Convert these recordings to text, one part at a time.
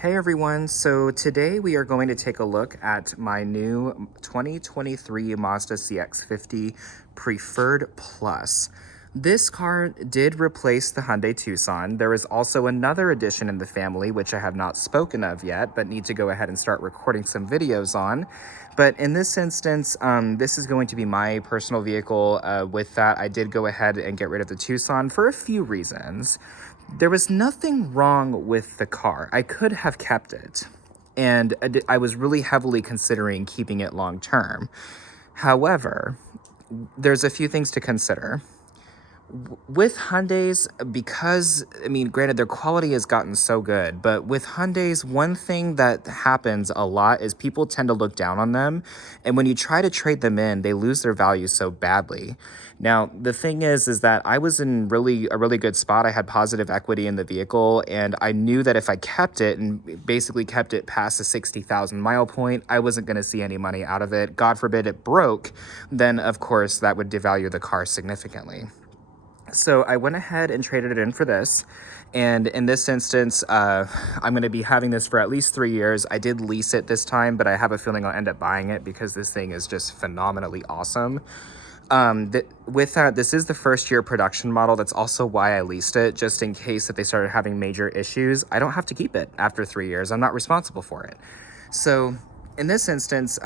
Hey everyone, so today we are going to take a look at my new 2023 Mazda CX-50 Preferred Plus. This car did replace the Hyundai Tucson. There is also another edition in the family, which I have not spoken of yet, but need to go ahead and start recording some videos on. But in this instance, this is going to be my personal vehicle. With that, I did go ahead and get rid of the Tucson for a few reasons. There was nothing wrong with the car. I could have kept it, and I was really heavily considering keeping it long term. However, there's a few things to consider. With Hyundais, because, I mean, granted, their quality has gotten so good, but with Hyundais, one thing that happens a lot is people tend to look down on them, and when you try to trade them in, they lose their value so badly. Now, the thing is that I was in a really good spot. I had positive equity in the vehicle, and I knew that if I kept it and basically kept it past the 60,000 mile point, I wasn't going to see any money out of it. God forbid it broke, then of course that would devalue the car significantly. So I went ahead and traded it in for this. And in this instance, I'm going to be having this for at least 3 years. I did lease it this time, but I have a feeling I'll end up buying it because this thing is just phenomenally awesome. With that, this is the first year production model. That's also why I leased it, just in case that they started having major issues. I don't have to keep it after 3 years. I'm not responsible for it. So in this instance,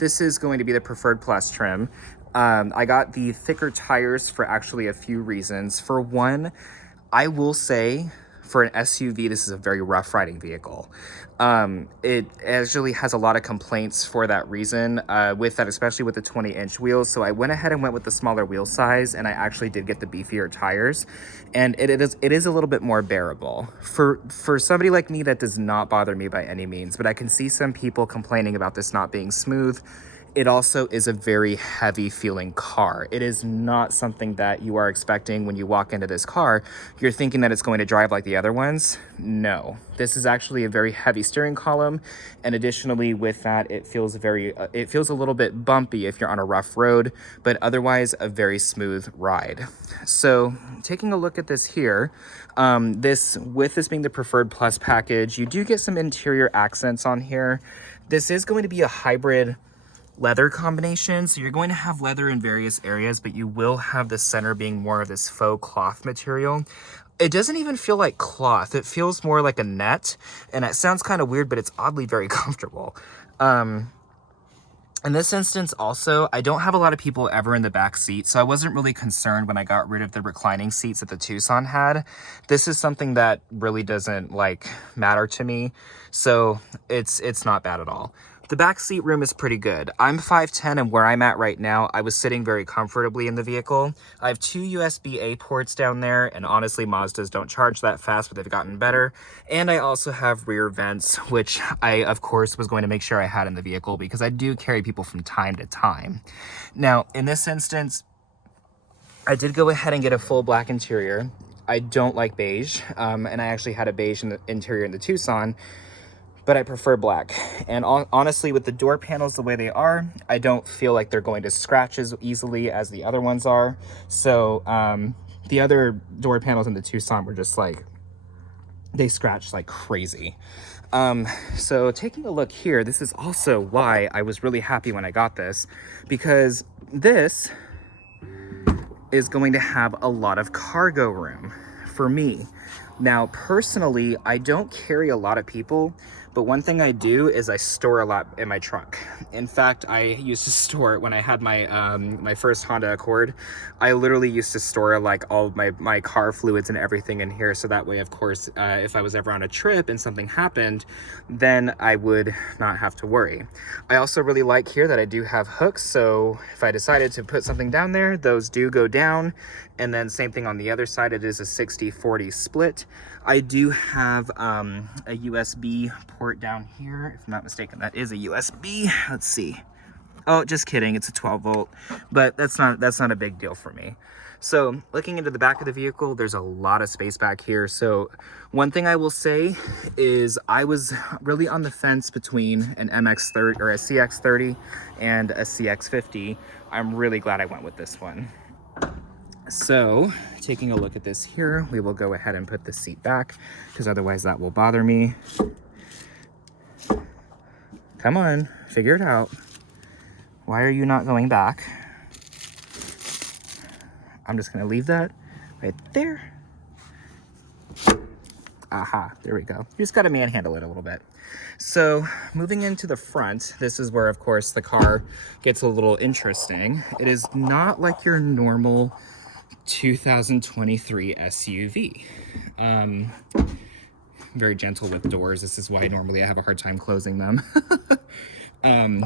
this is going to be the Preferred Plus trim. I got the thicker tires for actually a few reasons. For one, I will say for an SUV, this is a very rough riding vehicle. It actually has a lot of complaints for that reason, with that, especially with the 20-inch wheels. So I went ahead and went with the smaller wheel size, and I actually did get the beefier tires, and it is a little bit more bearable. For somebody like me, that does not bother me by any means, but I can see some people complaining about this not being smooth. It also is a very heavy feeling car. It is not something that you are expecting when you walk into this car. You're thinking that it's going to drive like the other ones. No, this is actually a very heavy steering column. And additionally with that, it feels a little bit bumpy if you're on a rough road, but otherwise a very smooth ride. So taking a look at this here, with this being the Preferred Plus package, you do get some interior accents on here. This is going to be a hybrid leather combination, so you're going to have leather in various areas, but you will have the center being more of this faux cloth material. It doesn't even feel like cloth. It feels more like a net, and it sounds kind of weird, but it's oddly very comfortable. In this instance also, I don't have a lot of people ever in the back seat, so I wasn't really concerned when I got rid of the reclining seats that the Tucson had. This is something that really doesn't matter to me, so it's not bad at all. The back seat room is pretty good. I'm 5'10", and where I'm at right now, I was sitting very comfortably in the vehicle. I have 2 USB-A ports down there, and honestly, Mazdas don't charge that fast, but they've gotten better. And I also have rear vents, which I, of course, was going to make sure I had in the vehicle because I do carry people from time to time. Now, in this instance, I did go ahead and get a full black interior. I don't like beige, and I actually had a beige in the interior in the Tucson, but I prefer black. And honestly, with the door panels the way they are, I don't feel like they're going to scratch as easily as the other ones are. So the other door panels in the Tucson were just they scratched like crazy. So taking a look here, this is also why I was really happy when I got this, because this is going to have a lot of cargo room for me. Now, personally, I don't carry a lot of people, but one thing I do is I store a lot in my trunk. In fact, I used to store it when I had my my first Honda Accord. I literally used to store all of my car fluids and everything in here, so that way, of course, if I was ever on a trip and something happened, then I would not have to worry. I also really like here that I do have hooks, so if I decided to put something down there, those do go down. And then same thing on the other side, it is a 60-40 split. I do have a USB port down here, if I'm not mistaken. That is a USB. Let's see. Oh, just kidding, it's a 12 volt, but that's not a big deal for me. So looking into the back of the vehicle, there's a lot of space back here. So one thing I will say is I was really on the fence between an MX-30 or a CX-30 and a CX-50. I'm really glad I went with this one. So taking a look at this here, we will go ahead and put the seat back because otherwise that will bother me. Come on, figure it out. Why are you not going back? I'm just gonna leave that right there. Aha, there we go. You just gotta manhandle it a little bit. So moving into the front, this is where, of course, the car gets a little interesting. It is not like your normal 2023 SUV. Very gentle with doors. This is why normally I have a hard time closing them.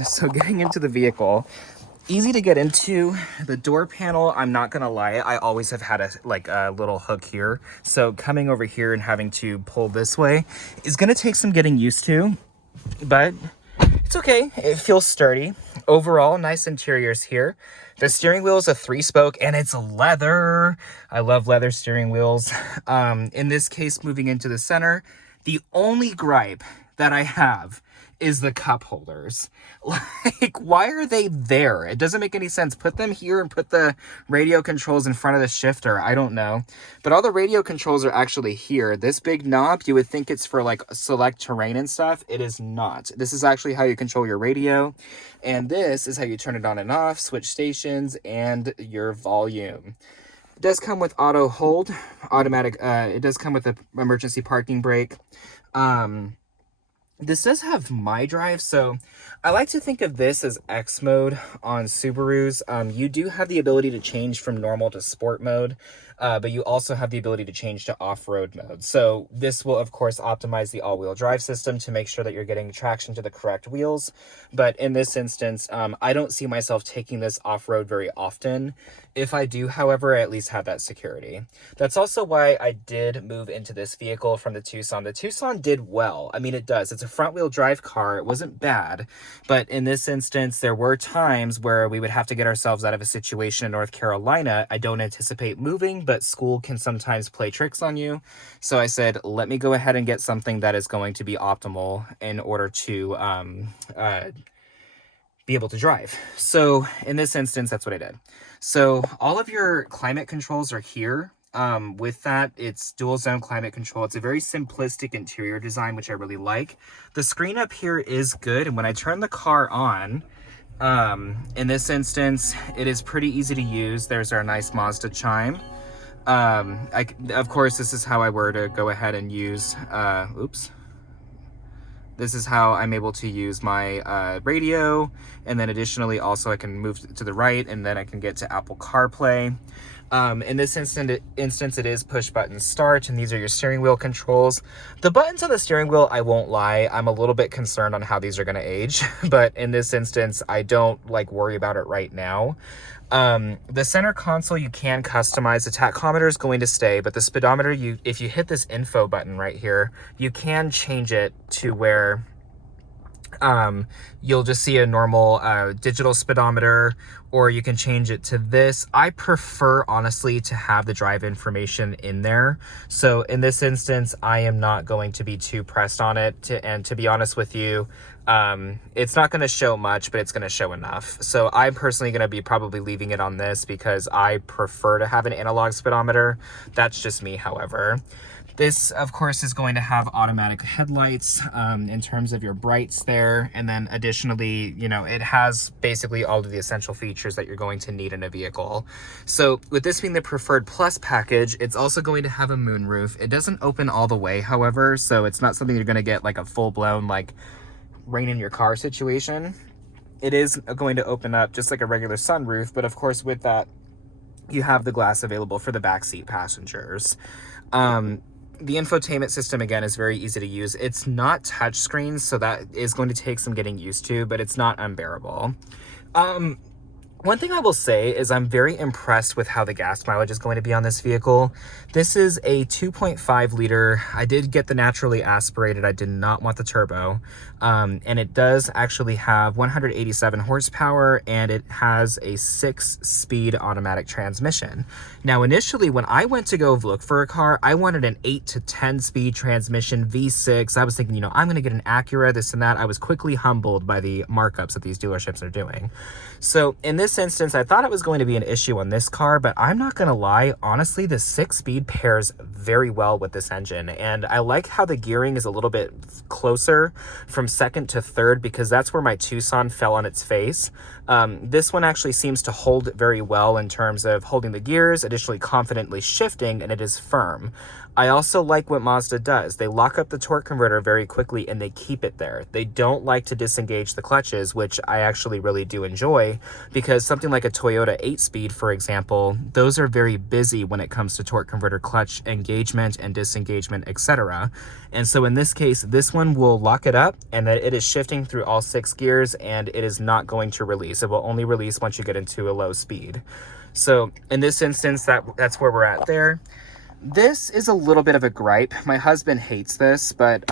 So getting into the vehicle, easy to get into. The door panel, I'm not gonna lie, I always have had a little hook here. So coming over here and having to pull this way is gonna take some getting used to, but it's okay. It feels sturdy. Overall, nice interiors here. The steering wheel is a 3-spoke and it's leather. I love leather steering wheels. In this case, moving into the center, the only gripe that I have is the cup holders. Like, why are they there? It doesn't make any sense. Put them here and put the radio controls in front of the shifter. I don't know. But all the radio controls are actually here. This big knob, you would think it's for like select terrain and stuff. It is not. This is actually how you control your radio. And this is how you turn it on and off, switch stations, and your volume. It does come with auto hold, automatic. It does come with an emergency parking brake. This does have My Drive, so I like to think of this as X mode on Subarus. You do have the ability to change from normal to sport mode, but you also have the ability to change to off-road mode. So this will, of course, optimize the all-wheel drive system to make sure that you're getting traction to the correct wheels. But in this instance, I don't see myself taking this off-road very often. If I do, however, I at least have that security. That's also why I did move into this vehicle from the Tucson. The Tucson did well. I mean, it does. It's a front-wheel drive car. It wasn't bad. But in this instance, there were times where we would have to get ourselves out of a situation in North Carolina. I don't anticipate moving, but school can sometimes play tricks on you. So I said, let me go ahead and get something that is going to be optimal in order to be able to drive. So in this instance, that's what I did. So all of your climate controls are here. With that, it's dual zone climate control. It's a very simplistic interior design, which I really like. The screen up here is good. And when I turn the car on, in this instance, it is pretty easy to use. There's our nice Mazda chime. Of course, this is how I were to go ahead and use, this is how I'm able to use my radio, and then additionally also I can move to the right, and then I can get to Apple CarPlay. In this instance, it is push button start, and these are your steering wheel controls. The buttons on the steering wheel, I won't lie, I'm a little bit concerned on how these are going to age, but in this instance, I don't worry about it right now. The center console you can customize. The tachometer is going to stay, but the speedometer, if you hit this info button right here, you can change it to where you'll just see a normal digital speedometer, or you can change it to this. I prefer, honestly, to have the drive information in there. So in this instance, I am not going to be too pressed on it. And to be honest with you, it's not going to show much, but it's going to show enough. So I'm personally going to be probably leaving it on this because I prefer to have an analog speedometer. That's just me, however. This, of course, is going to have automatic headlights in terms of your brights there. And then additionally, it has basically all of the essential features that you're going to need in a vehicle. So with this being the Preferred Plus package, it's also going to have a moonroof. It doesn't open all the way, however, so it's not something you're going to get like a full-blown rain in your car situation. It is going to open up just like a regular sunroof, but of course with that, you have the glass available for the backseat passengers. The infotainment system, again, is very easy to use. It's not touchscreen, so that is going to take some getting used to, but it's not unbearable. One thing I will say is I'm very impressed with how the gas mileage is going to be on this vehicle. This is a 2.5 liter. I did get the naturally aspirated. I did not want the turbo. And it does actually have 187 horsepower, and it has a 6-speed automatic transmission. Now, initially, when I went to go look for a car, I wanted an 8 to 10 speed transmission V6. I was thinking, I'm going to get an Acura, this and that. I was quickly humbled by the markups that these dealerships are doing. So in this this instance, I thought it was going to be an issue on this car, but I'm not going to lie. Honestly, the 6-speed pairs very well with this engine. And I like how the gearing is a little bit closer from second to third, because that's where my Tucson fell on its face. This one actually seems to hold very well in terms of holding the gears, additionally confidently shifting, and it is firm. I also like what Mazda does. They lock up the torque converter very quickly and they keep it there. They don't like to disengage the clutches, which I actually really do enjoy, because something like a Toyota 8-speed, for example, those are very busy when it comes to torque converter clutch engagement and disengagement, etc. And so in this case, this one will lock it up and that it is shifting through all 6 gears, and it is not going to release. It will only release once you get into a low speed. So in this instance, that's where we're at there. This is a little bit of a gripe. My husband hates this, but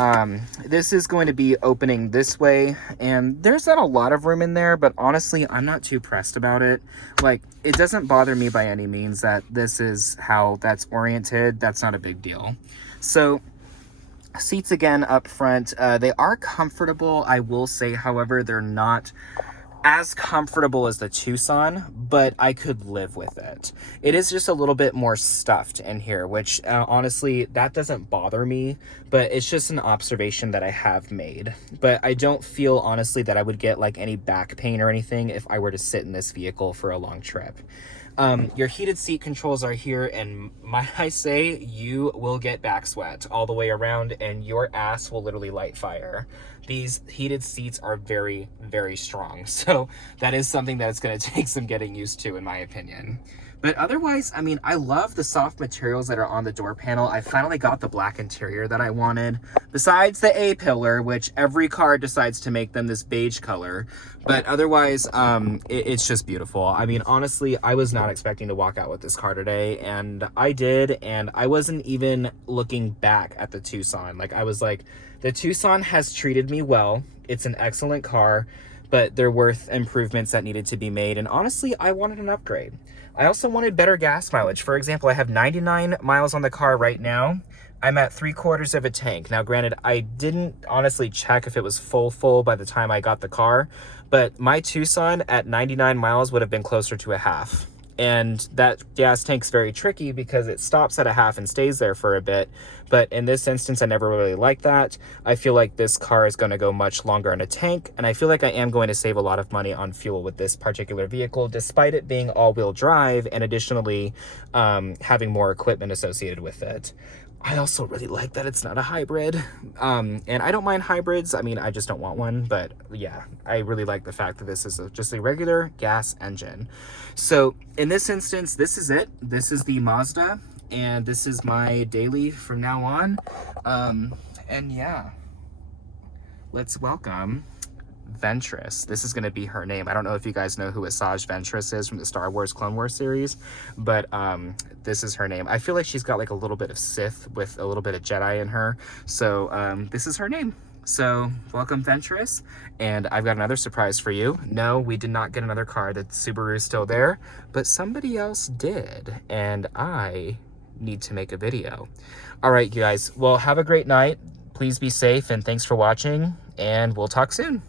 this is going to be opening this way, and there's not a lot of room in there, but honestly, I'm not too pressed about it. Like, it doesn't bother me by any means that this is how that's oriented. That's not a big deal. So seats again up front, they are comfortable. I will say, however, they're not as comfortable as the Tucson, but I could live with it. It is just a little bit more stuffed in here, which honestly, that doesn't bother me, but it's just an observation that I have made. But I don't feel, honestly, that I would get like any back pain or anything if I were to sit in this vehicle for a long trip. Your heated seat controls are here, and might I say, you will get back sweat all the way around, and your ass will literally light fire. These heated seats are very, very strong, so that is something that's going to take some getting used to, in my opinion. But otherwise, I mean, I love the soft materials that are on the door panel. I finally got the black interior that I wanted, besides the A-pillar, which every car decides to make them this beige color. But otherwise, it's just beautiful. I mean, honestly, I was not expecting to walk out with this car today, and I did, and I wasn't even looking back at the Tucson. Like, I was like, the Tucson has treated me well. It's an excellent car, but there were improvements that needed to be made, and honestly, I wanted an upgrade. I also wanted better gas mileage. For example, I have 99 miles on the car right now. I'm at 3/4 of a tank. Now, granted, I didn't honestly check if it was full by the time I got the car, but my Tucson at 99 miles would have been closer to a half. And that gas tank's very tricky because it stops at a half and stays there for a bit. But in this instance, I never really liked that. I feel like this car is going to go much longer in a tank, and I feel like I am going to save a lot of money on fuel with this particular vehicle, despite it being all-wheel drive and additionally having more equipment associated with it. I also really like that it's not a hybrid, and I don't mind hybrids. I mean, I just don't want one, but yeah, I really like the fact that this is just a regular gas engine. So in this instance, this is it. This is the Mazda, and this is my daily from now on. And yeah, let's welcome Ventress. This is going to be her name. I don't know if you guys know who Asajj Ventress is from the Star Wars Clone Wars series, but this is her name. I feel like she's got like a little bit of Sith with a little bit of Jedi in her, so this is her name. So welcome, Ventress, and I've got another surprise for you. No, we did not get another car. The Subaru is still there, but somebody else did, and I need to make a video. All right, you guys, well, have a great night. Please be safe, and thanks for watching, and we'll talk soon.